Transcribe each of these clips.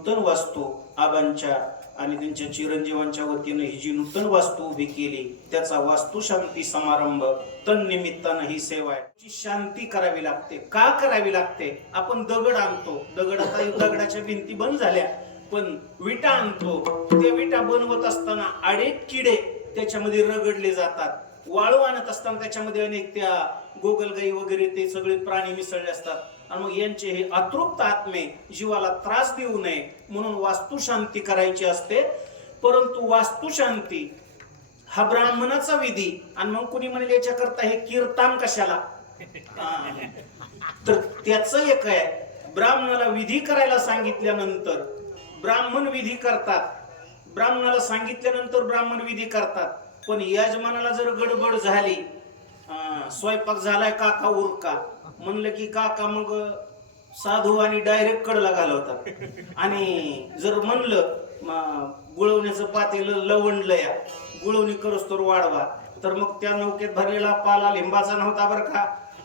नूतन वास्तू आबांच्या आणि त्यांच्या चिरंजीवांच्या वतीनं ही जी नूतन वास्तू उभी केली त्याचा वास्तुशांती समारंभ तन्निमित्तानं ही सेवा आहे. शांती करावी लागते. का करावी लागते? आपण दगड आणतो, आता दगडाच्या भिंती बंद झाल्या, पण विटा आणतो, त्या विटा बनवत असताना अनेक किडे त्याच्यामध्ये रगडले जातात. वाळू आणत असताना त्याच्यामध्ये अनेक त्या गोगलगाई वगैरे ते सगळे प्राणी मिसळले असतात आणि मग यांचे हे अतृप्त आत्मे जीवाला त्रास देऊ नये म्हणून वास्तुशांती करायची असते. परंतु वास्तुशांती हा ब्राह्मणाचा विधी. आणि मग कुणी म्हणेल याच्याकरता हे कीर्तन कशाला? तर त्याच एक आहे, ब्राह्मणाला विधी करायला सांगितल्यानंतर ब्राह्मण विधी करतात, ब्राह्मणाला सांगितल्यानंतर ब्राह्मण विधी करतात. पण यजमानाला जर गडबड झाली, स्वयंपाक झालाय काका उरका म्हणलं की काका मग साधू आणि डायरेक्ट कडला घालवतात. आणि जर म्हणलं गुळवण्याचं पातेलं लवंडलं या गुळवणी करोस्तोर वाढवा, तर मग त्या नौकेत भरलेला पाला लिंबाचा नव्हता बरं का,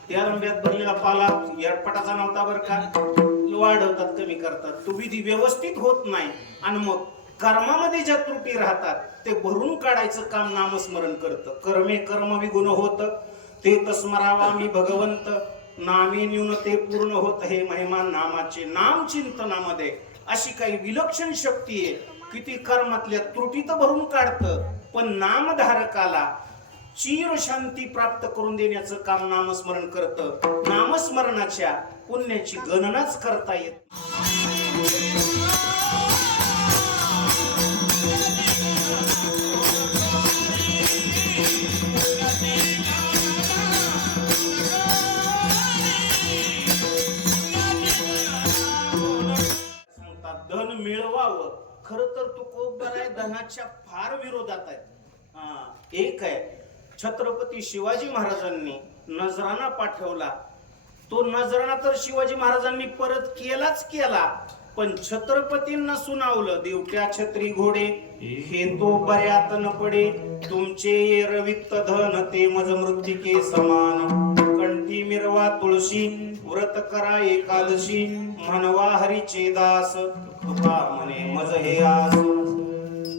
त्या रंब्यात भरलेला पाला येडपटाचा नव्हता बरं का, वाढवतात, कमी करतात. तो विधी व्यवस्थित होत नाही आणि मग कर्मामध्ये ज्या त्रुटी राहतात ते भरून काढायचं काम नामस्मरण करतं. कर्मे कर्म विगुण होत ते तस्मरावा मी भगवंत, नामे न्यून ते पूर्ण होत हे महिमा नामाचे. नाम चिंतनामध्ये अशी काही विलक्षण शक्ती आहे की ती कर्मातल्या त्रुटी तर भरून काढतं, पण नामधारकाला चिर शांती प्राप्त करून देण्याचं काम नामस्मरण करतं. नामस्मरणाच्या पुण्याची गणनाच करता येत. धन मिळवावं, खर तर तुकोबर आहे धनाच्या फार विरोधात आहे. एक आहे, छत्रपती शिवाजी महाराजांनी नजराणा पाठवला, तो नजराणा तर शिवाजी महाराजांनी परत केलाच केला, पण छत्रपतींना सुनावलं, देवट्या छत्री घोडे हे तो बऱ्यात न पडे, तुमचे ये रवित्त धन ते मज मृत्तिके समान, कंठी मिरवा तुळशी व्रत करा एकादशी, म्हणवा हरीचे दास तुका म्हणे मज हे आस.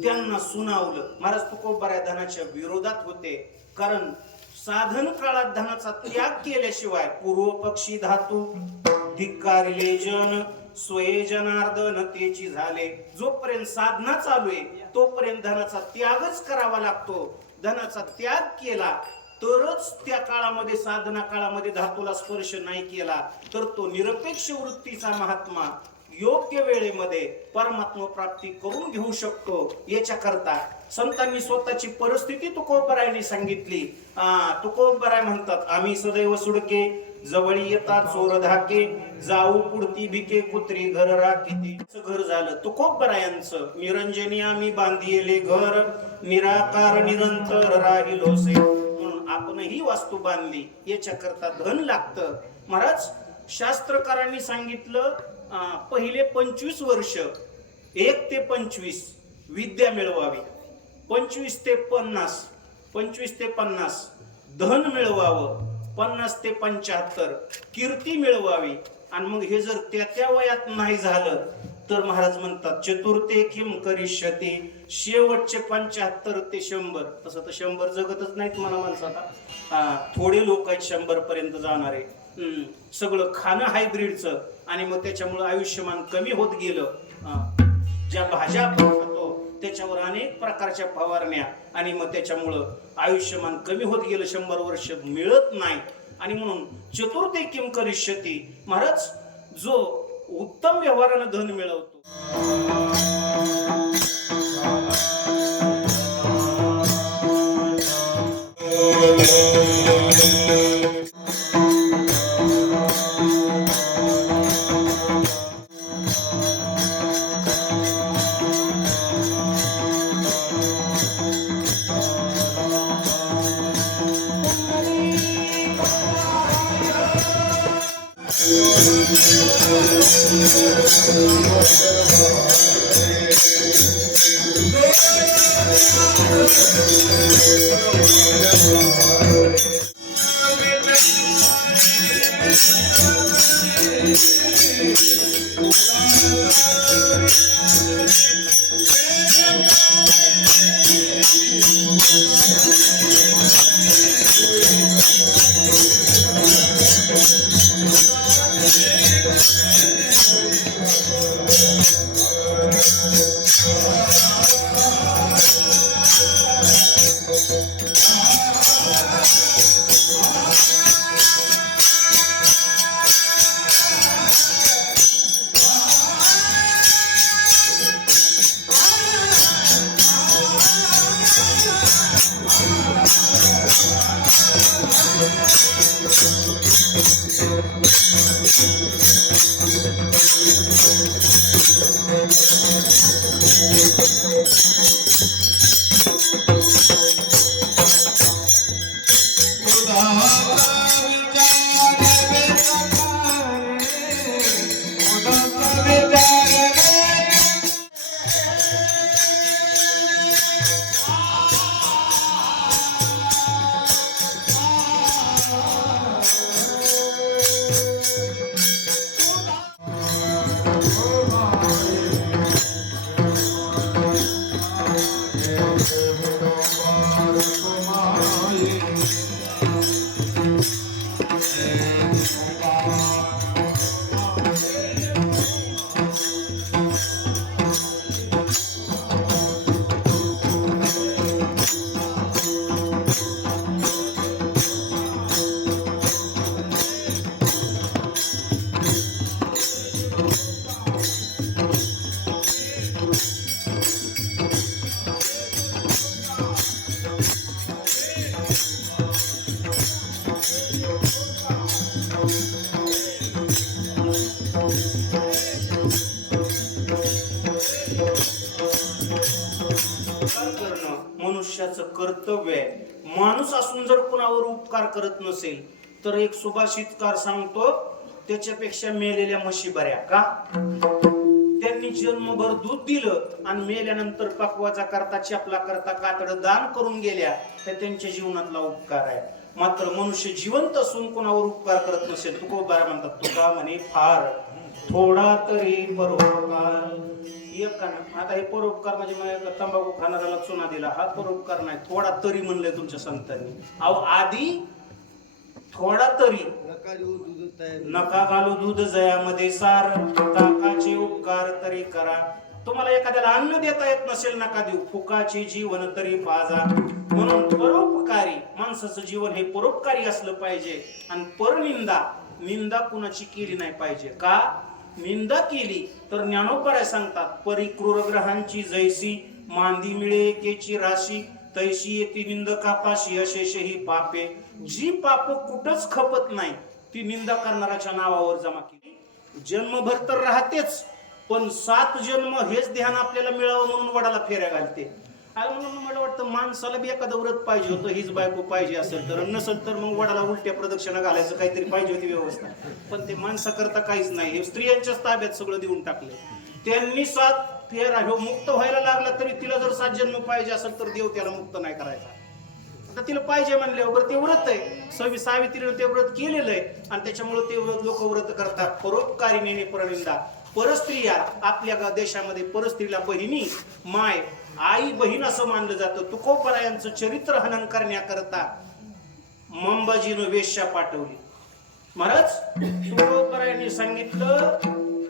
त्यांना सुनावलं. महाराज तुकोबऱ्या धनाच्या विरोधात होते, कारण साधन काळात धनाचा त्याग केल्याशिवाय पूर्व पक्षी धातू धिक्कारिले जन स्वये जनार्दन तेची झाले. जोपर्यंत साधना चालू आहे तोपर्यंत धनाचा त्यागच करावा लागतो. धनाचा त्याग केला तरच त्या काळामध्ये, साधना काळामध्ये धातूला स्पर्श नाही केला तर तो निरपेक्ष वृत्तीचा महात्मा योग्य वेळेमध्ये परमात्मा प्राप्ती करून घेऊ शकतो. याच्याकरता संतांनी स्वतःची परिस्थिती तुकोबरायांनी सांगितली. तुकोबराय म्हणतात, आम्ही सदैव सुडके जवळी येतात चोर धाके, जाऊ पुढती भिके कुत्री घर राखीती. घर झालं तुकोबरायांचं. निरंजनी आम्ही बांधिले घर, निराकार निरंतर राहिलोसे. म्हणून आपण ही वास्तू बांधली. याच्याकरता धन लागतं. महाराज शास्त्रकारांनी सांगितलं, पहिले 25 वर्ष 1 ते 25 विद्या मिळवावी, 25 ते 50 धन मिळवावं, 50 ते 75 कीर्ती मिळवावी. आणि मग हे जर त्या वयात नाही झालं तर महाराज म्हणतात, चतुर्थे किम करिष्यति, शेवटचे 75 ते 100. तसं तर 100 जगतच नाहीत म्हणा माणसाला, थोडे लोक आहेत 100 पर्यंत जाणारे. सगळं खाणं हायब्रिडचं आणि मग त्याच्यामुळं आयुष्यमान कमी होत गेलं. ज्या भाज्या आपण खातो त्याच्यावर अनेक प्रकारच्या फवारण्या आणि मग त्याच्यामुळं आयुष्यमान कमी होत गेलं, 100 वर्ष मिळत नाही. आणि म्हणून चतुर्थे किम करिष्यति, महाराज जो उत्तम व्यवहारानं धन मिळवतो. मनुष्याचं कर्तव्य आहे. माणूस असून जर कुणावर उपकार करत नसेल तर एक सुभाषितकार सांगतो त्याच्यापेक्षा मेलेल्या म्हशी बऱ्या. का? त्यांनी जन्मभर दूध दिलं आणि मेल्यानंतर पकवाचा करता चपला करता कातडं दान करून गेल्या तर त्यांच्या जीवनातला उपकार आहे. मात्र मनुष्य जिवंत असून कोणावर उपकार करत नसेल तुकोबारा म्हणतात तुका म्हणे फार थोडा तरी परोपकार. एक का ना आता हे परोपकार म्हणजे मला तंबाखू खाणाऱ्याला चुना दिला हा परोपकार नाही. थोडा तरी म्हणलंय तुमच्या संतांनी. अहो आधी थोडा तरी नका घालू दूध जयामध्ये सार ताकाचे उपकार तरी करा. तुम्हाला एखाद्याला अन्न देता येत नसेल नका देऊ फुकाचे जीवन तरी पाजा. म्हणून परोपकारी माणसाचं जीवन हे परोपकारी असलं पाहिजे. आणि परनिंदा निंदा कुणाची केली नाही पाहिजे. का? निंदा केली तर ज्ञानोबराय सांगतात परी क्रूर ग्रहांची जैसी मांदी मिळे एकेची राशी तैशी येती निंदकापाशी अशेष ही पापे. जी पाप कुठंच खपत नाही ती निंदा करणाऱ्याच्या नावावर जमा केली. जन्मभर तर राहतेच पण 7 जन्म हेच ध्यान आपल्याला मिळावं म्हणून वडाला फेऱ्या घालते. म्हणून मला वाटतं माणसाला बी एखादं व्रत पाहिजे होतं हीच बायको पाहिजे असेल तर नसेल तर मग वडाला उलट्या प्रदक्षिणा घालायचं काहीतरी पाहिजे होती व्यवस्था. पण ते माणसाकरता काहीच नाही. हे स्त्रियांच्याच ताब्यात सगळं देऊन टाकले. त्यांनी 7 फेरा ह्यो मुक्त व्हायला लागला तरी तिला जर 7 जन्म पाहिजे असेल तर देव त्याला मुक्त नाही करायचा. आता तिला पाहिजे म्हणल्यावर ते व्रत आहे. सावित्रीने ते व्रत केलेलं आहे आणि त्याच्यामुळे ते व्रत लोक व्रत करतात. परोपकारी नेणे परनिंदा. परस्त्रिया आपल्या देशामध्ये परस्त्रीला बहिणी माय आई बहीण असं मानलं जातं. तुकोबरायांचं चरित्र हनन करण्याकरता मंबाजीनं वेश्या पाठवली. महाराज तुकोबरायांनी सांगितलं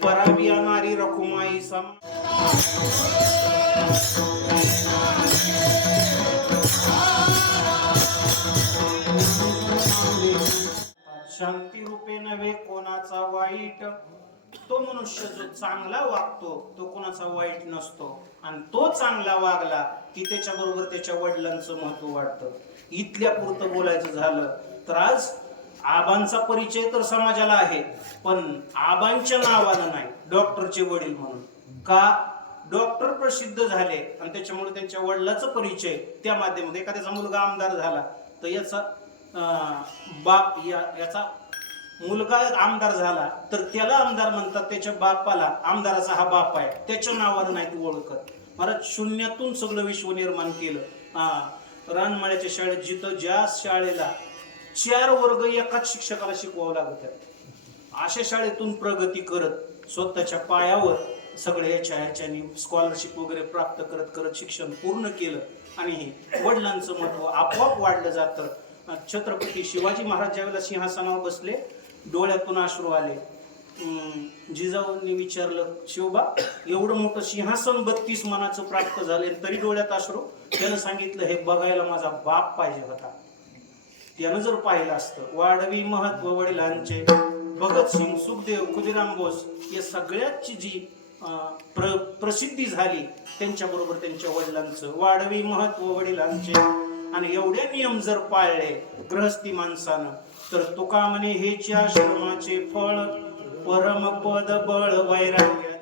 परावी नारी रखुमाई सम शांती रूपे नव्हे कोणाचा वाईट. तो मनुष्य जो चांगला वागतो तो कोणाचा वाईट नसतो आणि तो चांगला वागला की त्याच्या बरोबर त्याच्या वडिलांचं महत्व वाढतं. इथल्या पुरतं बोलायचं झालं तर आज आबांचा परिचय तर समाजाला आहे पण आबांच्या नावानं नाही डॉक्टरचे वडील म्हणून. का? डॉक्टर प्रसिद्ध झाले आणि त्याच्यामुळे त्यांच्या वडिलाचा परिचय त्या माध्यमात. एखाद्याचा मुलगा आमदार झाला तर याचा बाप याचा मुलगा आमदार झाला तर त्याला आमदार म्हणतात. त्याच्या बापाला आमदाराचा हा बाप आहे त्याच्या नावानं नाही तू ओळखत. महाराज शून्यातून सगळं विश्व निर्माण केलं. रानमाळ्याच्या शाळेत जिथं ज्या शाळेला 4 वर्ग एकाच शिक्षकाला शिकवावं लागत आहे अशा शाळेतून प्रगती करत स्वतःच्या पायावर सगळे ह्याच्याने स्कॉलरशिप वगैरे प्राप्त करत करत शिक्षण पूर्ण केलं आणि वडिलांचं महत्व आपोआप वाढलं जातं. छत्रपती शिवाजी महाराज ज्यावेळेला सिंहासनावर बसले, डोळ्यातून अश्रू आले. जिजाऊंनी विचारलं, शिवबा एवढं मोठं सिंहासन 32 मनाचं प्राप्त झाले तरी डोळ्यात अश्रू? त्यानं सांगितलं, हे बघायला माझा बाप पाहिजे होता. त्यानं जर पाहिलं असतं. वाढवी महत्व वडिलांचे, भगतसिंग, सुखदेव, खुदिराम बोस या सगळ्याची जी प्रसिद्धी झाली त्यांच्याबरोबर त्यांच्या वडिलांचं. वाढवी महत्व वडिलांचे आणि एवढे नियम जर पाळले गृहस्थी माणसानं तर तुका म्हणे हेचे आश्रमाचे फळ परमपद बळ वैराग्याचे.